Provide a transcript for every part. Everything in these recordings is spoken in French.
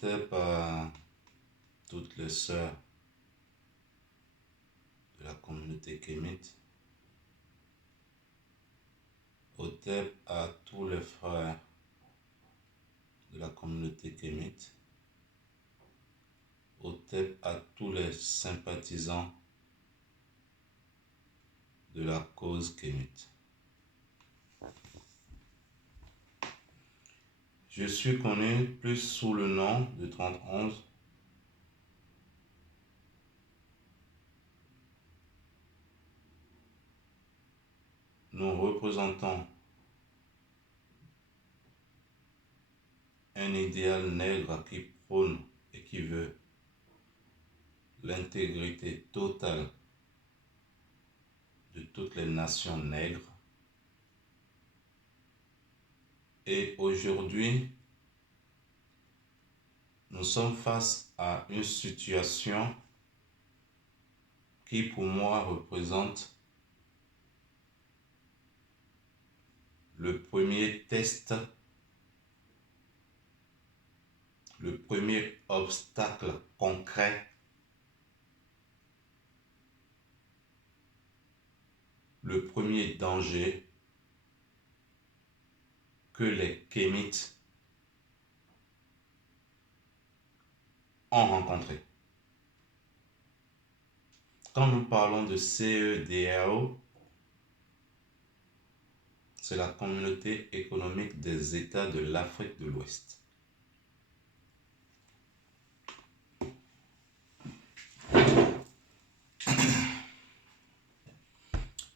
OTEP à toutes les sœurs de la communauté kémite, OTEP à tous les frères de la communauté kémite, OTEP à tous les sympathisants de la cause kémite. Je suis connu plus sous le nom de 3011. Nous représentons un idéal nègre qui prône et qui veut l'intégrité totale de toutes les nations nègres. Et aujourd'hui, nous sommes face à une situation qui pour moi représente le premier test, le premier obstacle concret le premier danger que les kémites ont rencontré. Quand nous parlons de CEDEAO, c'est la communauté économique des États de l'Afrique de l'Ouest.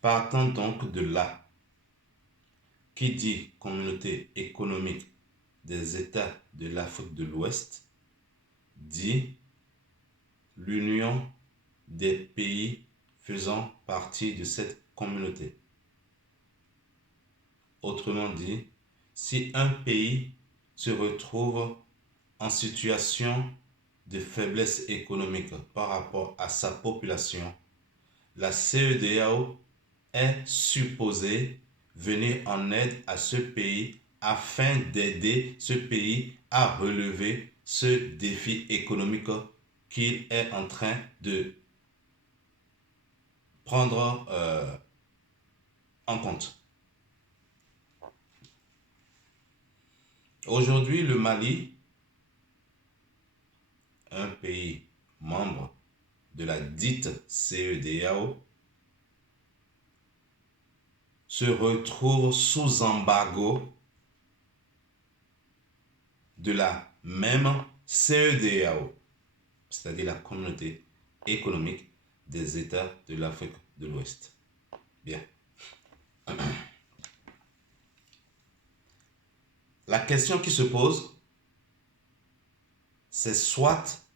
Partant donc de là, qui dit communauté économique des États de l'Afrique de l'Ouest, dit l'union des pays faisant partie de cette communauté. Autrement dit, si un pays se retrouve en situation de faiblesse économique par rapport à sa population, la CEDEAO est supposée venir en aide à ce pays afin d'aider ce pays à relever ce défi économique qu'il est en train de prendre en compte. Aujourd'hui, le Mali, un pays membre de la dite CEDEAO, se retrouve sous embargo de la même CEDEAO, c'est-à-dire la communauté économique des États de l'Afrique de l'Ouest. Bien. La question qui se pose, c'est soit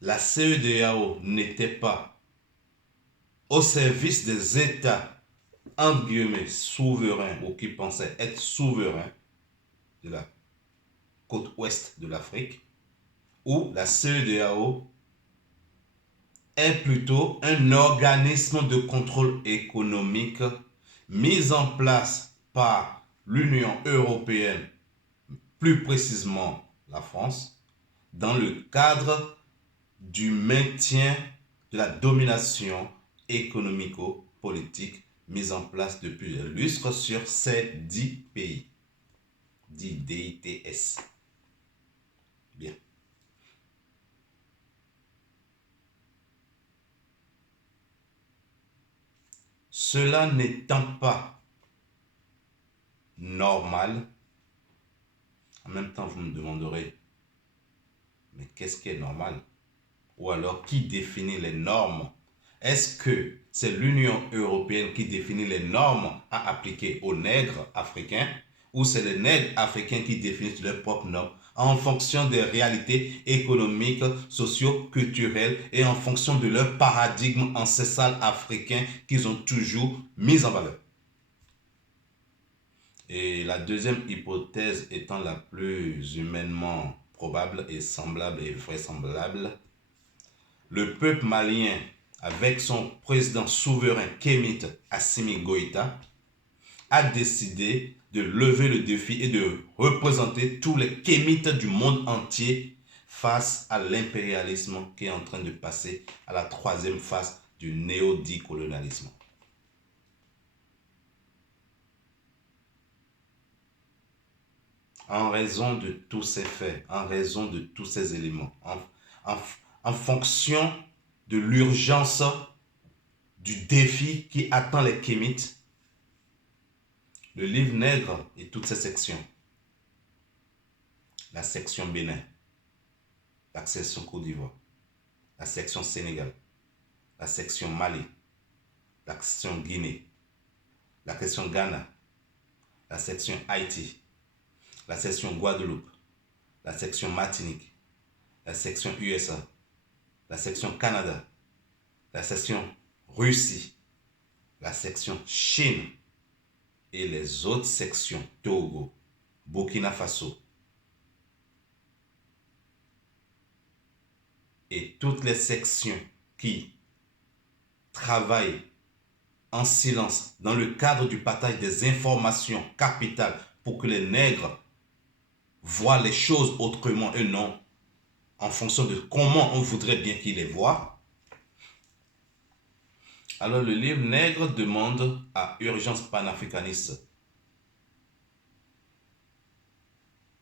la CEDEAO n'était pas au service des États, entre guillemets, souverains, ou qui pensaient être souverains de la côte ouest de l'Afrique, ou la CEDEAO est plutôt un organisme de contrôle économique mis en place par l'Union européenne, plus précisément la France, dans le cadre du maintien de la domination économico-politique mise en place depuis des lustres sur ces 10 pays, dits DITS. Bien. Cela n'étant pas normal, en même temps vous me demanderez, mais qu'est-ce qui est normal? Ou alors qui définit les normes? Est-ce que c'est l'Union européenne qui définit les normes à appliquer aux nègres africains, ou c'est les nègres africains qui définissent leurs propres normes en fonction des réalités économiques, socio-culturelles et en fonction de leur paradigme ancestral africain qu'ils ont toujours mis en valeur? Et la deuxième hypothèse étant la plus humainement probable et semblable et vraisemblable, le peuple malien, avec son président souverain kémite Assimi Goïta, a décidé de lever le défi et de représenter tous les kémites du monde entier face à l'impérialisme qui est en train de passer à la troisième phase du néo-décolonialisme. En raison de tous ces faits, en raison de tous ces éléments, en fonction de l'urgence du défi qui attend les Kémites, le livre nègre et toutes ses sections, la section Bénin, la section Côte d'Ivoire, la section Sénégal, la section Mali, la section Guinée, la section Ghana, la section Haïti, la section Guadeloupe, la section Martinique, la section USA, la section Canada, la section Russie, la section Chine et les autres sections Togo, Burkina Faso et toutes les sections qui travaillent en silence dans le cadre du partage des informations capitales pour que les nègres voient les choses autrement et non en fonction de comment on voudrait bien qu'ils les voient. Alors le livre nègre demande à Urgence panafricaniste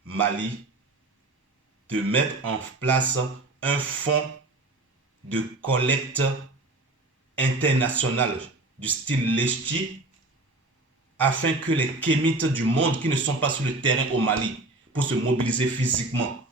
Mali de mettre en place un fonds de collecte international du style Lechti afin que les Kémites du monde qui ne sont pas sur le terrain au Mali pour se mobiliser physiquement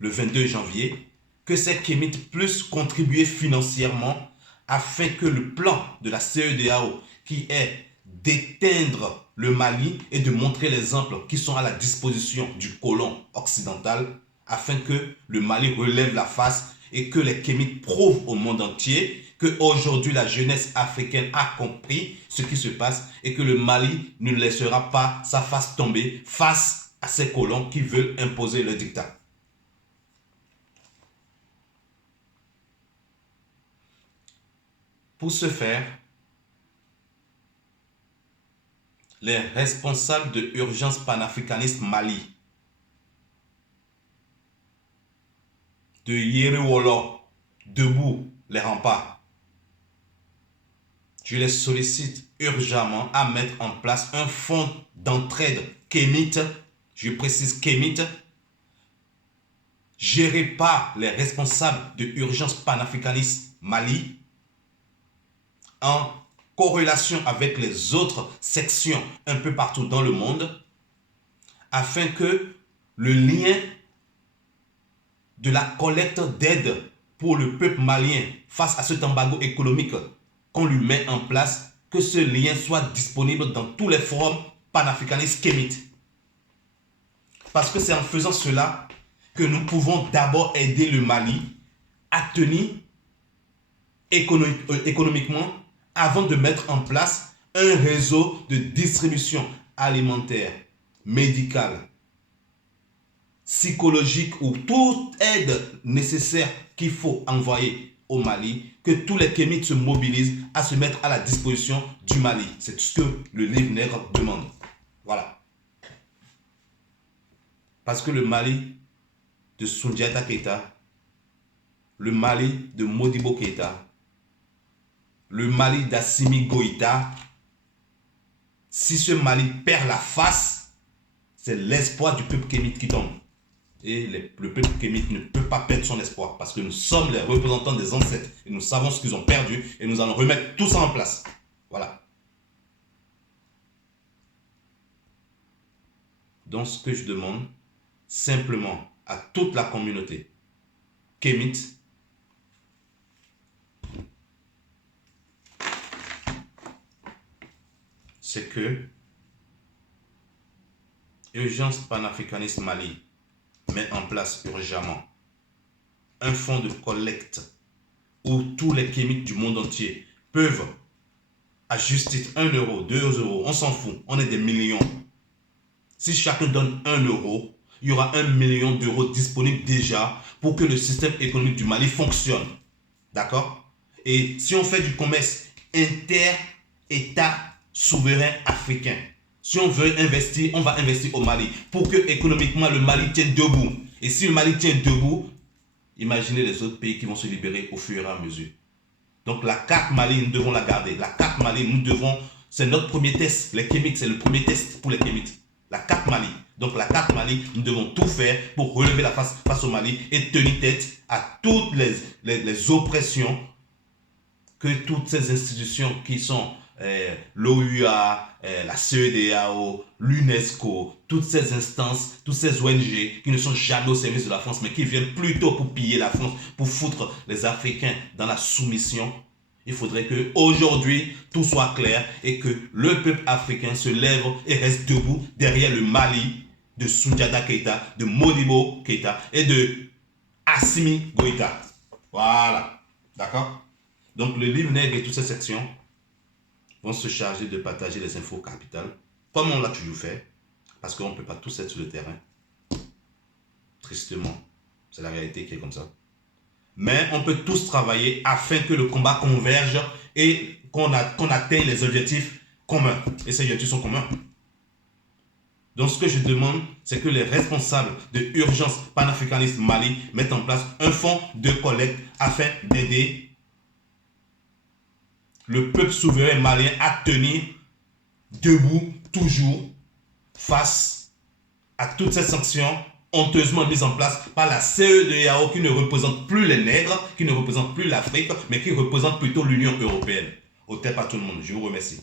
le 22 janvier, que ces Kémites puissent contribuer financièrement afin que le plan de la CEDEAO qui est d'éteindre le Mali et de montrer l'exemple qui sont à la disposition du colon occidental afin que le Mali relève la face et que les Kémites prouvent au monde entier qu'aujourd'hui la jeunesse africaine a compris ce qui se passe et que le Mali ne laissera pas sa face tomber face à ces colons qui veulent imposer le dictat. Pour ce faire, les responsables de Urgence panafricaniste Mali, de Yéréwolo, Debout les remparts, je les sollicite urgemment à mettre en place un fonds d'entraide kémite, je précise kémite, géré par les responsables de Urgence panafricaniste Mali, en corrélation avec les autres sections un peu partout dans le monde, afin que le lien de la collecte d'aide pour le peuple malien face à cet embargo économique qu'on lui met en place, que ce lien soit disponible dans tous les forums panafricanistes kémites. Parce que c'est en faisant cela que nous pouvons d'abord aider le Mali à tenir économiquement avant de mettre en place un réseau de distribution alimentaire, médicale, psychologique ou toute aide nécessaire qu'il faut envoyer au Mali, que tous les Kémites se mobilisent à se mettre à la disposition du Mali. C'est ce que le livre nègre demande. Voilà. Parce que le Mali de Soundiata Keita, le Mali de Modibo Keita, le Mali d'Assimi Goïta, si ce Mali perd la face, c'est l'espoir du peuple kémite qui tombe. Et le peuple kémite ne peut pas perdre son espoir parce que nous sommes les représentants des ancêtres et nous savons ce qu'ils ont perdu et nous allons remettre tout ça en place. Voilà. Donc ce que je demande simplement à toute la communauté kémite, c'est que Urgence panafricaniste Mali met en place urgemment un fonds de collecte où tous les Kémites du monde entier peuvent, à juste titre, 1 euro, 2 euros, on s'en fout, on est des millions. Si chacun donne 1 euro, il y aura 1 million d'euros disponibles déjà pour que le système économique du Mali fonctionne. D'accord? Et si on fait du commerce inter-État souverain africain, si on veut investir, on va investir au Mali pour que économiquement le Mali tienne debout. Et si le Mali tient debout, imaginez les autres pays qui vont se libérer au fur et à mesure. Donc la carte Mali, nous devons la garder. La carte Mali, nous devons... C'est notre premier test. Les Kémites, c'est le premier test pour les Kémites. La carte Mali. Donc la carte Mali, nous devons tout faire pour relever la face au Mali et tenir tête à toutes les oppressions que toutes ces institutions qui sont l'OUA, la CEDEAO, l'UNESCO, toutes ces instances, toutes ces ONG qui ne sont jamais au service de la France, mais qui viennent plutôt pour piller la France, pour foutre les Africains dans la soumission. Il faudrait qu'aujourd'hui, tout soit clair et que le peuple africain se lève et reste debout derrière le Mali de Soundiata Keïta, de Modibo Keïta et de Assimi Goïta. Voilà. D'accord? Donc le livre nègre et toutes ces sections vont se charger de partager les infos capitales, comme on l'a toujours fait, parce qu'on ne peut pas tous être sur le terrain. Tristement, c'est la réalité qui est comme ça. Mais on peut tous travailler afin que le combat converge et qu'on atteigne les objectifs communs. Et ces objectifs sont communs. Donc ce que je demande, c'est que les responsables de Urgence Panafricaniste Mali mettent en place un fonds de collecte afin d'aider le peuple souverain malien à tenir debout toujours face à toutes ces sanctions honteusement mises en place par la CEDEAO qui ne représente plus les nègres, qui ne représente plus l'Afrique, mais qui représente plutôt l'Union européenne. Au tête à tout le monde. Je vous remercie.